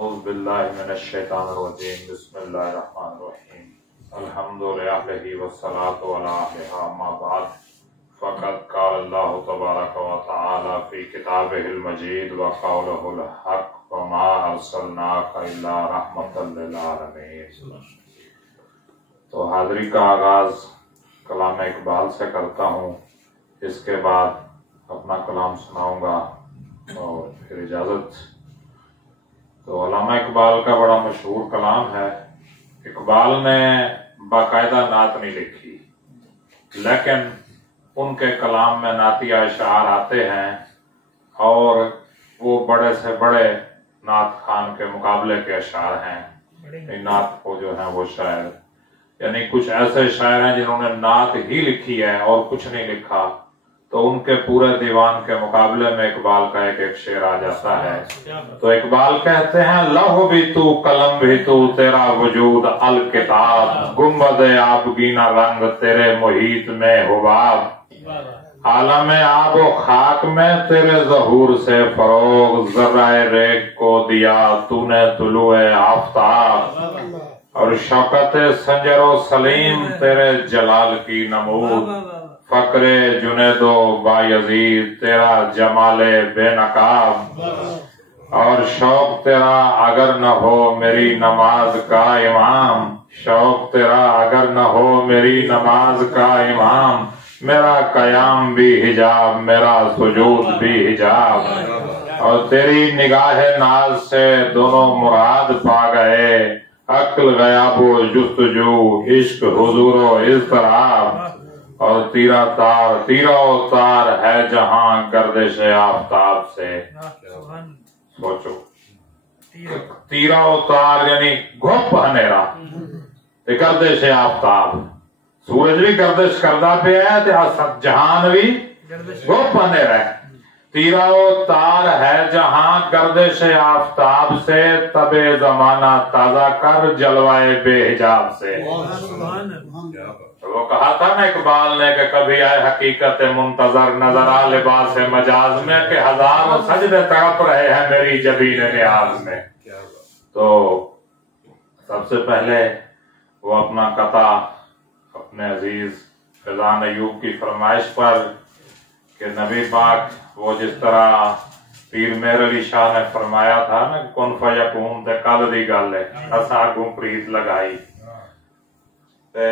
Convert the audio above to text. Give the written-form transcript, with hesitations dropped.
औज़ुबिल्लाहिमिनश्शैतानिर्रजीम बिस्मिल्लाहिर्रहमानिर्रहीम अल्हम्दुलिल्लाहि वस्सलातु अला अहलिहा अम्मा बाद फ़क़द क़ाल अल्लाहु तबारक व तआला फ़ी किताबिहिल मजीद व क़ौलुहुल हक़ व मा अर्सलनाका इल्ला रहमतल लिल आलमीन। तो हाज़री का आगाज़ कलाम इकबाल से करता हूँ, इसके बाद अपना कलाम सुनाऊंगा और फिर इजाज़त। तो अल्लामा इकबाल का बड़ा मशहूर कलाम है। इकबाल ने बाकायदा नात नहीं लिखी, लेकिन उनके कलाम में नातिया अशार आते हैं और वो बड़े से बड़े नात खान के मुकाबले के अशार हैं। नात को जो है वो शायर, यानी कुछ ऐसे शायर हैं जिन्होंने नात ही लिखी है और कुछ नहीं लिखा, तो उनके पूरे दीवान के मुकाबले में इकबाल का एक एक शेर आ जाता है। तो इकबाल कहते हैं, लौह भी तू कलम भी तू तेरा वजूद अल किताब, गुंबद आबगीना रंग तेरे मुहीत में हुबाब, आलम आबो खाक में तेरे ज़हूर से फरोग, ज़र्राए रेग को दिया तूने तुलुए आफ़ताब, और शौकत संजरो सलीम तेरे जलाल की नमूद, फकरे जुनेदो बायजीद तेरा जमाले बेनकाब, और शौक तेरा अगर न हो मेरी नमाज का इमाम, शौक तेरा अगर न हो मेरी नमाज का इमाम, मेरा कयाम भी हिजाब मेरा सुजूद भी हिजाब, और तेरी निगाह नाज से दोनों मुराद पा गए, अक्ल गयाबो जुस्तजू इश्क हुजूरो इज़्तिराब, और तीरा तार है जहां गर्दिश आफताब से। सोचो, तीरा तार यानी घुप हनेरा ते गर्दिश आफताब, सूरज भी गर्दिश करदा पे है ते जहान भी घुप हनेरा है। तीरा तार है जहां गर्दिश आफताब से, तबे जमाना ताजा कर जलवाए बेहिजाब से। वो कहा था ना इकबाल ने कि कभी आए हकीकत मुंतजर नजर आ लिबास मजाज में, कि हजारों सजदे तड़प रहे हैं मेरी जबीन नियाज में। तो सबसे पहले वो अपना कता अपने अजीज फैजान अयूब की फरमाइश पर कि नबी पाक वो जिस तरह पीर मेहर अली शाह ने फरमाया था ना, कुन फयकून ते कल दी गल है, असा अगू प्रीत लगाई ते